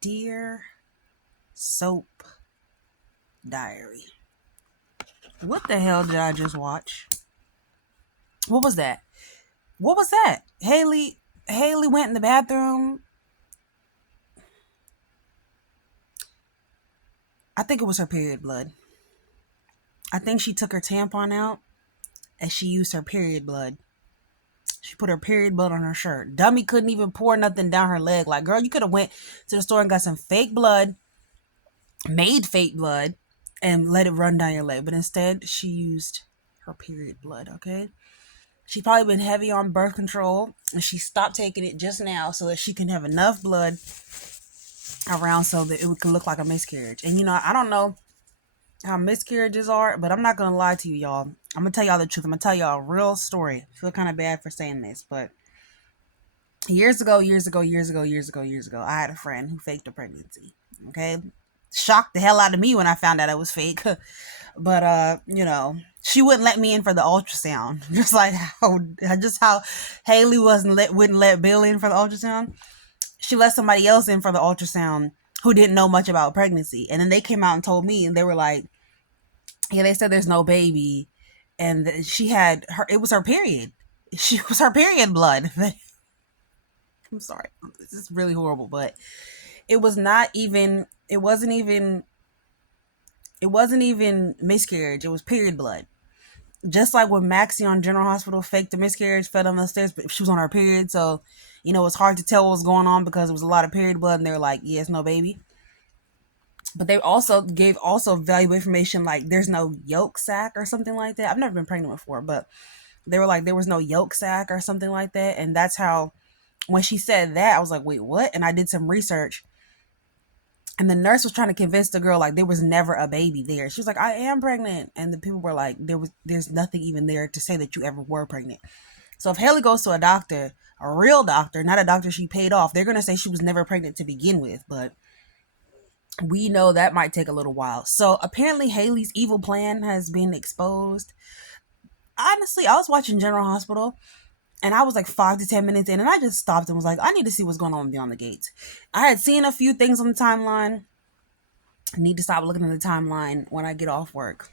Dear Soap Diary. What the hell did I just watch? What was that? What was that? Haley went in the bathroom. I think it was her period blood. I think she took her tampon out and she used her period blood. She put her period blood on her shirt. Dummy couldn't even pour nothing down her leg. Like, girl, you could have went to the store and got some fake blood, made fake blood, and let it run down your leg. But instead, she used her period blood, okay? She probably been heavy on birth control, and she stopped taking it just now so that she can have enough blood around so that it could look like a miscarriage. And I don't know how miscarriages are, but I'm not gonna lie to you, y'all. I'm gonna tell y'all the truth. I'm gonna tell y'all a real story. I feel kind of bad for saying this, but years ago, I had a friend who faked a pregnancy. Okay, shocked the hell out of me when I found out it was fake. But she wouldn't let me in for the ultrasound, just how Haley wouldn't let Bill in for the ultrasound. She let somebody else in for the ultrasound who didn't know much about pregnancy, and then they came out and told me, and they were like, "Yeah, they said there's no baby," and she had her. It was her period. She was her period blood. I'm sorry, this is really horrible, but it was not even. It wasn't even. It wasn't even miscarriage. It was period blood. Just like when Maxie on General Hospital faked the miscarriage, fell down the stairs, but she was on her period, so it's hard to tell what was going on because it was a lot of period blood, and they were like, "Yes, no baby." But they also gave valuable information like there's no yolk sac or something like that. I've never been pregnant before, but they were like there was no yolk sac or something like that, and that's how when she said that, I was like, "Wait, what?" And I did some research. And the nurse was trying to convince the girl like there was never a baby there. She was like, "I am pregnant," and the people were like, "There's nothing even there to say that you ever were pregnant." So if Haley goes to a doctor, a real doctor, not a doctor she paid off, they're gonna say she was never pregnant to begin with. But we know that might take a little while. So apparently Haley's evil plan has been exposed. Honestly, I was watching General Hospital and I was like 5 to 10 minutes in, and I just stopped and was like, I need to see what's going on beyond the gates. I had seen a few things on the timeline. I need to stop looking at the timeline when I get off work.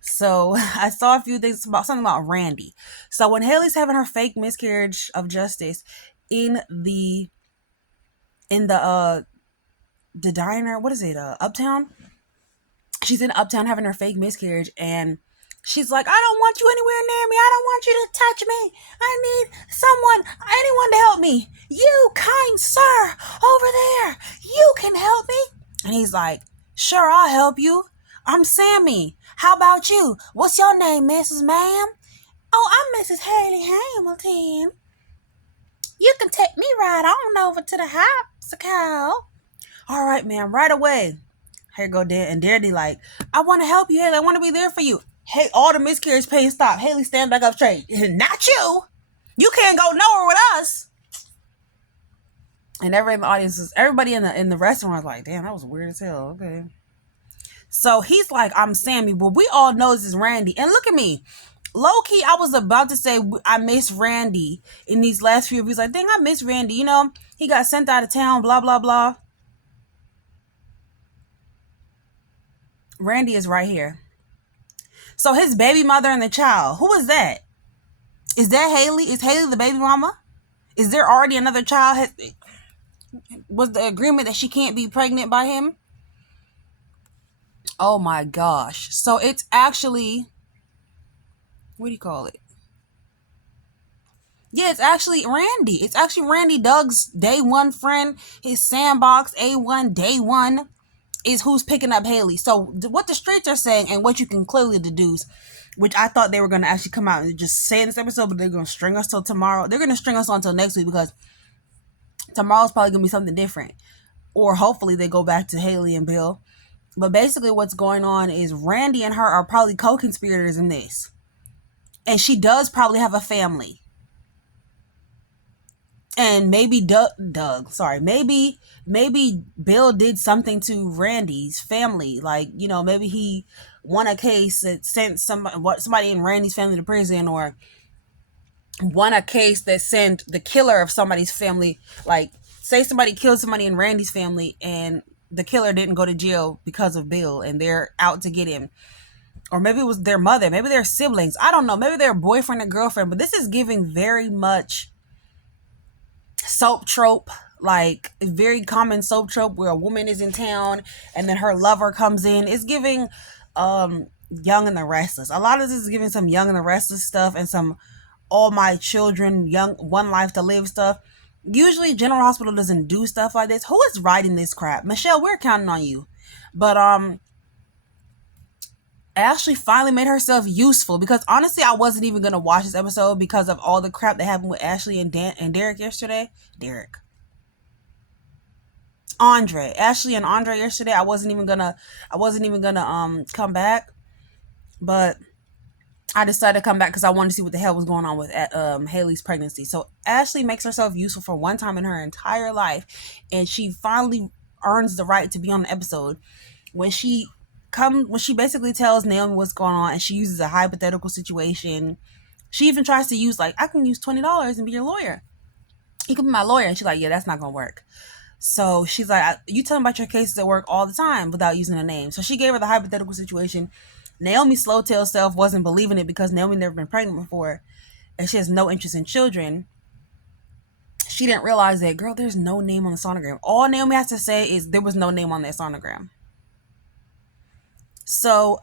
So I saw a few things about something about Randy. So when Haley's having her fake miscarriage of justice in the diner, what is it? Uptown. She's in Uptown having her fake miscarriage, and she's like, "I don't want you anywhere near me. I don't want you to touch me. I need anyone to help me. You, kind sir, over there, you can help me." And he's like, "Sure, I'll help you. I'm Sammy. How about you? What's your name, Mrs. Ma'am?" "Oh, I'm Mrs. Haley Hamilton. You can take me right on over to the hospital." "All right, ma'am, right away." Here go Dan and Daddy like, "I want to help you, Haley. I want to be there for you." Hey, all the miscarriage pain stop. Haley, stand back up straight. "Not you. You can't go nowhere with us." And everybody in the audience, everybody in the restaurant was like, "Damn, that was weird as hell." Okay. So he's like, "I'm Sammy," but we all know this is Randy. And look at me. Low key, I was about to say I miss Randy in these last few reviews. Like, dang, I miss Randy. He got sent out of town, blah, blah, blah. Randy is right here. So his baby mother and the child, who is that? Is that Haley? Is Haley the baby mama? Is there already another child? Was the agreement that she can't be pregnant by him? Oh my gosh. So it's actually, what do you call it? Yeah, it's actually Randy. It's actually Randy, Doug's day one friend. His sandbox A1 day one is who's picking up Haley. So what the streets are saying and what you can clearly deduce, which I thought they were going to actually come out and just say in this episode, but they're going to string us till tomorrow. They're going to string us on until next week because tomorrow's probably going to be something different. Or hopefully they go back to Haley and Bill. But basically what's going on is Randy and her are probably co-conspirators in this. And she does probably have a family. And maybe maybe Bill did something to Randy's family. Like, maybe he won a case that sent somebody in Randy's family to prison, or won a case that sent the killer of somebody's family, like, say somebody killed somebody in Randy's family and the killer didn't go to jail because of Bill and they're out to get him. Or maybe it was their mother, maybe their siblings. I don't know. Maybe their boyfriend and girlfriend. But this is giving very much soap trope, like a very common soap trope where a woman is in town and then her lover comes in. It's giving Young and the Restless. A lot of this is giving some Young and the Restless stuff and some All My Children, Young, One Life to Live stuff. Usually General Hospital doesn't do stuff like this. Who is writing this crap? Michelle, we're counting on you. But Ashley finally made herself useful, because honestly I wasn't even gonna watch this episode because of all the crap that happened with Ashley and Derek yesterday. Ashley and Andre yesterday. I wasn't even gonna come back, but I decided to come back because I wanted to see what the hell was going on with Hayleys' pregnancy. So Ashley makes herself useful for one time in her entire life, and she finally earns the right to be on the episode when she basically tells Naomi what's going on, and she uses a hypothetical situation. She even tries to use, like, I can use $20 and be your lawyer. You can be my lawyer. And she's like, yeah, that's not gonna work. So she's like, you tell me about your cases at work all the time without using a name. So she gave her the hypothetical situation. Naomi's slowtail self wasn't believing it because Naomi never been pregnant before and she has no interest in children. She didn't realize that, girl, there's no name on the sonogram. All Naomi has to say is there was no name on that sonogram. So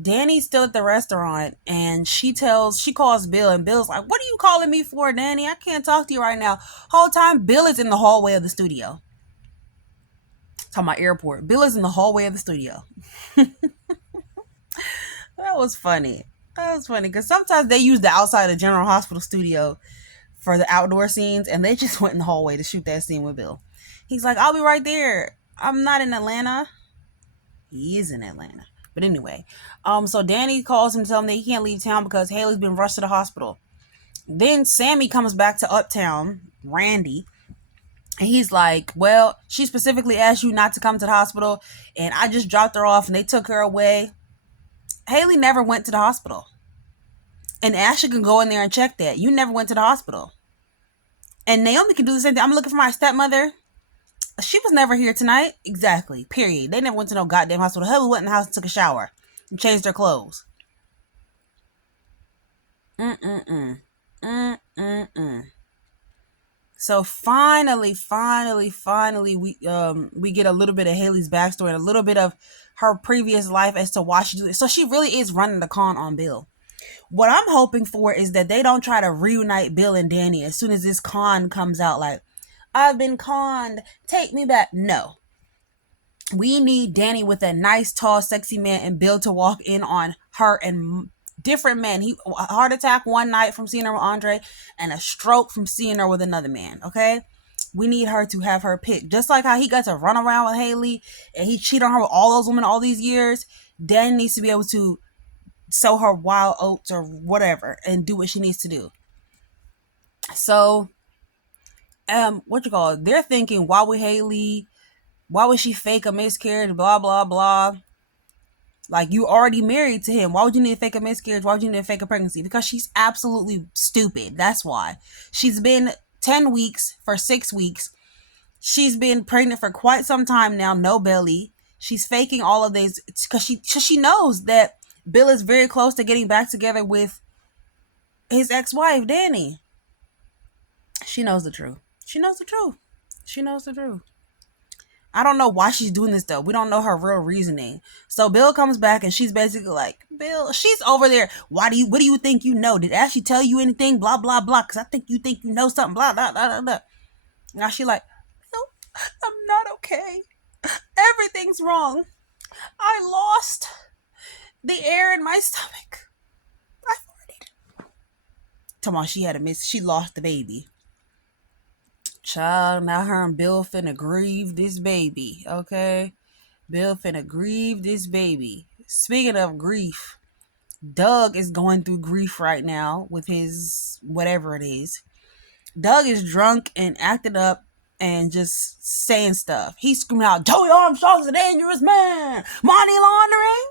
Danny's still at the restaurant and she calls Bill, and Bill's like, what are you calling me for, Danny? I can't talk to you right now. Whole time Bill is in the hallway of the studio. Talking about airport. Bill is in the hallway of the studio. That was funny because sometimes they use the outside of the General Hospital studio for the outdoor scenes, and they just went in the hallway to shoot that scene with Bill. He's like, I'll be right there. I'm not in Atlanta. He is in Atlanta. But anyway, so Danny calls him, telling him that he can't leave town because Hayleys been rushed to the hospital. Then Sammy comes back to Uptown, Randy, and he's like, well, she specifically asked you not to come to the hospital, and I just dropped her off, and they took her away. Hayley never went to the hospital. And Ashley can go in there and check that. You never went to the hospital. And Naomi can do the same thing. I'm looking for my stepmother. She was never here tonight. Exactly. Period. They never went to no goddamn hospital. Hell, we went in the house and took a shower and changed their clothes. So finally, we get a little bit of Hayleys' backstory and a little bit of her previous life as to why she did it. So she really is running the con on Bill. What I'm hoping for is that they don't try to reunite Bill and Danny as soon as this con comes out, like, I've been conned, take me back. No. We need Danny with a nice, tall, sexy man and Bill to walk in on her and different men. A heart attack one night from seeing her with Andre and a stroke from seeing her with another man, okay? We need her to have her pick. Just like how he got to run around with Hayley and he cheated on her with all those women all these years, Danny needs to be able to sow her wild oats or whatever and do what she needs to do. So, they're thinking, why would she fake a miscarriage, blah, blah, blah. Like, you already married to him. Why would you need to fake a miscarriage? Why would you need to fake a pregnancy? Because she's absolutely stupid. That's why. She's been 10 weeks for 6 weeks. She's been pregnant for quite some time now, no belly. She's faking all of these because she knows that Bill is very close to getting back together with his ex-wife, Danny. She knows the truth. I don't know why she's doing this, though. We don't know her real reasoning. So Bill comes back and she's basically like, Bill, she's over there. What do you think you know? Did Ashley tell you anything? Blah, blah, blah. Because I think you know something. Blah, blah, blah, blah, blah. Now she's like, Bill, I'm not okay. Everything's wrong. I lost the air in my stomach. I farted. Come on, she lost the baby. Child, now her and Bill finna grieve this baby, okay? Bill finna grieve this baby. Speaking of grief, Doug is going through grief right now with his whatever it is. Doug is drunk and acting up and just saying stuff. He's screaming out, Joey Armstrong's a dangerous man. Money laundering.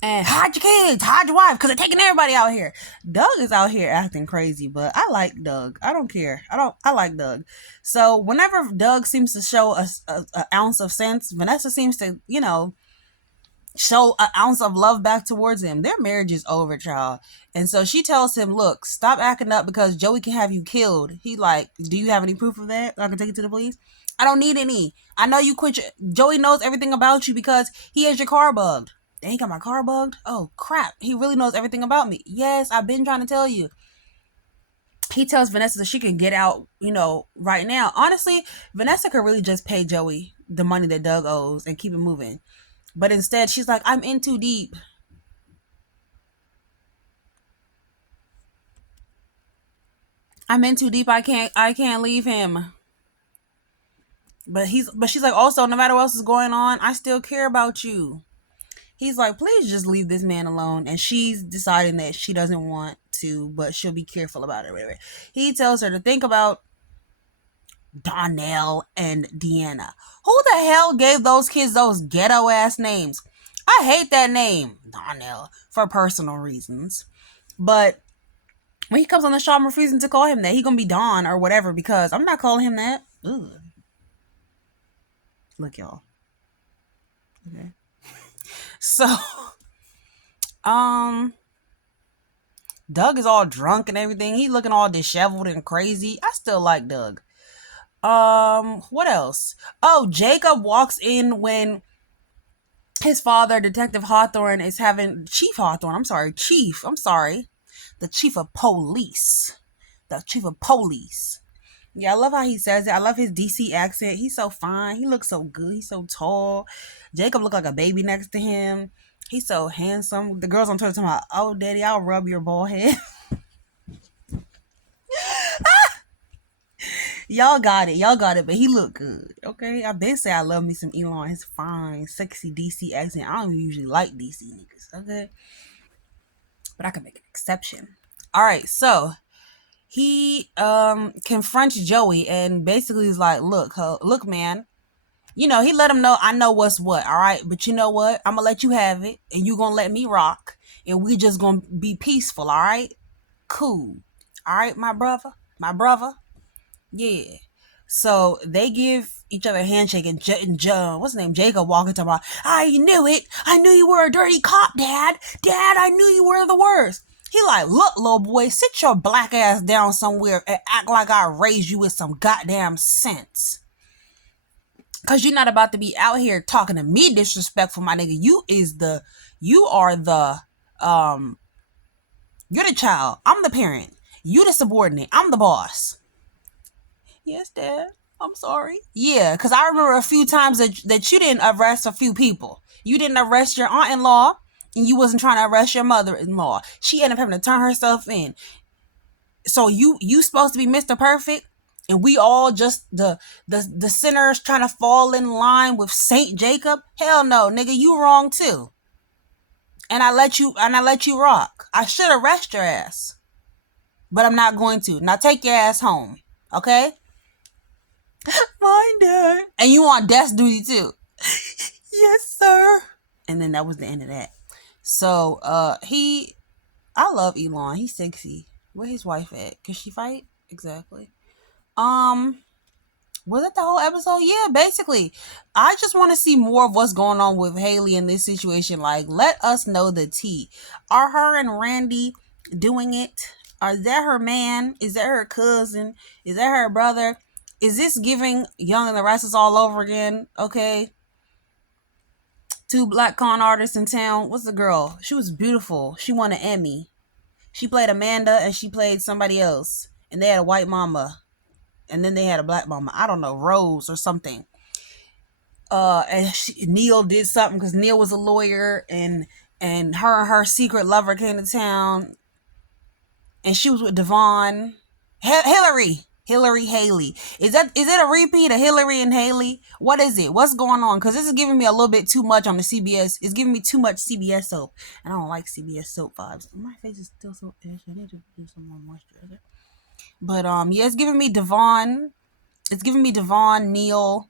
And hide your kids, hide your wife, because they're taking everybody out here. Doug is out here acting crazy, but I like Doug. I don't care. I like Doug. So whenever Doug seems to show a ounce of sense, Vanessa seems to, show an ounce of love back towards him. Their marriage is over, child. And so she tells him, look, stop acting up because Joey can have you killed. He like, do you have any proof of that? I can take it to the police. I don't need any. I know you quit. Joey knows everything about you because he has your car bugged. They ain't got my car bugged? Oh, crap. He really knows everything about me. Yes, I've been trying to tell you. He tells Vanessa that she can get out, right now. Honestly, Vanessa could really just pay Joey the money that Doug owes and keep it moving. But instead, she's like, I'm in too deep. I'm in too deep. I can't leave him. But she's like, also, no matter what else is going on, I still care about you. He's like, please just leave this man alone. And she's deciding that she doesn't want to, but she'll be careful about it. Whatever. He tells her to think about Donnell and Deanna. Who the hell gave those kids those ghetto ass names? I hate that name, Donnell, for personal reasons. But when he comes on the show, I'm refusing to call him that. He gonna be Don or whatever because I'm not calling him that. Ugh. Look, y'all. Okay. So, Doug is all drunk and everything. He looking all disheveled and crazy. I still like Doug. What else? Oh, Jacob walks in when his father, Detective Hawthorne, is having Chief Hawthorne. I'm sorry. The chief of police. The chief of police. Yeah, I love how he says it. I love his DC accent. He's so fine. He looks so good. He's so tall. Jacob looked like a baby next to him. He's so handsome. The girls on Twitter talking about, oh, daddy, I'll rub your bald head. Y'all got it. But he look good. Okay, I've been saying I love me some Elon. His fine, sexy DC accent. I don't usually like DC niggas. Okay, but I can make an exception. All right, so he confronts Joey and basically is like, look, man. He let him know I know what's what. All right, but you know what? I'm gonna let you have it, and you gonna let me rock, and we just gonna be peaceful. All right, cool. All right, my brother. Yeah. So they give each other a handshake, and what's his name? Jacob walking to my, I knew it. I knew you were a dirty cop, Dad. Dad, I knew you were the worst. He like, look, little boy, sit your black ass down somewhere and act like I raised you with some goddamn sense. Cause you're not about to be out here talking to me disrespectful, my nigga. You're the child. I'm the parent. You the subordinate. I'm the boss. Yes, Dad. I'm sorry. Yeah, because I remember a few times that you didn't arrest a few people. You didn't arrest your aunt-in-law, and you wasn't trying to arrest your mother-in-law. She ended up having to turn herself in. So you supposed to be Mr. Perfect, and we all just the sinners trying to fall in line with Saint Jacob? Hell no, nigga, you wrong too. And I let you rock. I should arrest your ass, but I'm not going to. Now take your ass home, okay? Fine, Dad. And you on desk duty too. Yes, sir. And then that was the end of that. So, I love Elon. He's sexy. Where his wife at? Can she fight? Exactly. Was that the whole episode? Yeah, basically. I just want to see more of what's going on with Hayley in this situation. Like, let us know the tea. Are her and Randy doing it? Is that her man? Is that her cousin? Is that her brother? Is this giving Young and the Restless all over again? Okay. 2 black con artists in town. What's the girl? She was beautiful. She won an Emmy. She played Amanda and she played somebody else. And they had a white mama. And then they had a black mama. I don't know, Rose or something. And Neil did something because Neil was a lawyer, and her secret lover came to town, and she was with Devon. Hillary Haley. Is it a repeat of Hillary and Haley? What is it? What's going on? Because this is giving me a little bit too much on the CBS. It's giving me too much CBS soap, and I don't like CBS soap vibes. My face is still so itchy. I need to do some more moisturizer. But yeah, it's giving me Devon. It's giving me Devon, Neil,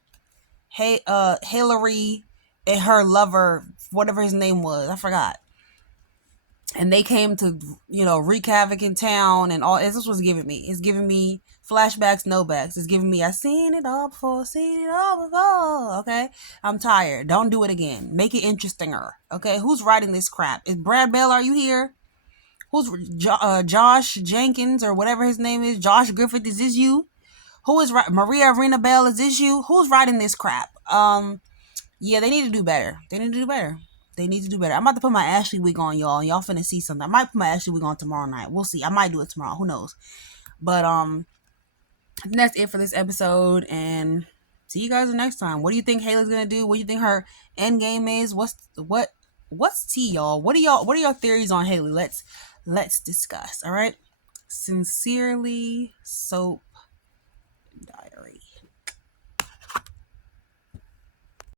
Hillary, and her lover, whatever his name was. I forgot. and they came to, wreak havoc in town and all. This is what's giving me. It's giving me flashbacks, no backs. It's giving me, I seen it all before, seen it all before. Okay, I'm tired. Don't do it again. Make it interestinger. Okay, who's writing this crap? Is Brad Bell? Are you here? Who's Josh Jenkins or whatever his name is? Josh Griffith? Is this you? Who is Maria Arena Bell? Is this you? Who's writing this crap? Yeah, they need to do better. They need to do better. They need to do better. I'm about to put my Ashley wig on, y'all. Y'all finna see something. I might put my Ashley wig on tomorrow night. We'll see. I might do it tomorrow. Who knows? But I think that's it for this episode, and see you guys next time. What do you think Hayleys gonna do? What do you think her end game is? What's tea, y'all? What are your theories on Hayley? Let's discuss. All right. Sincerely, Soap Diary.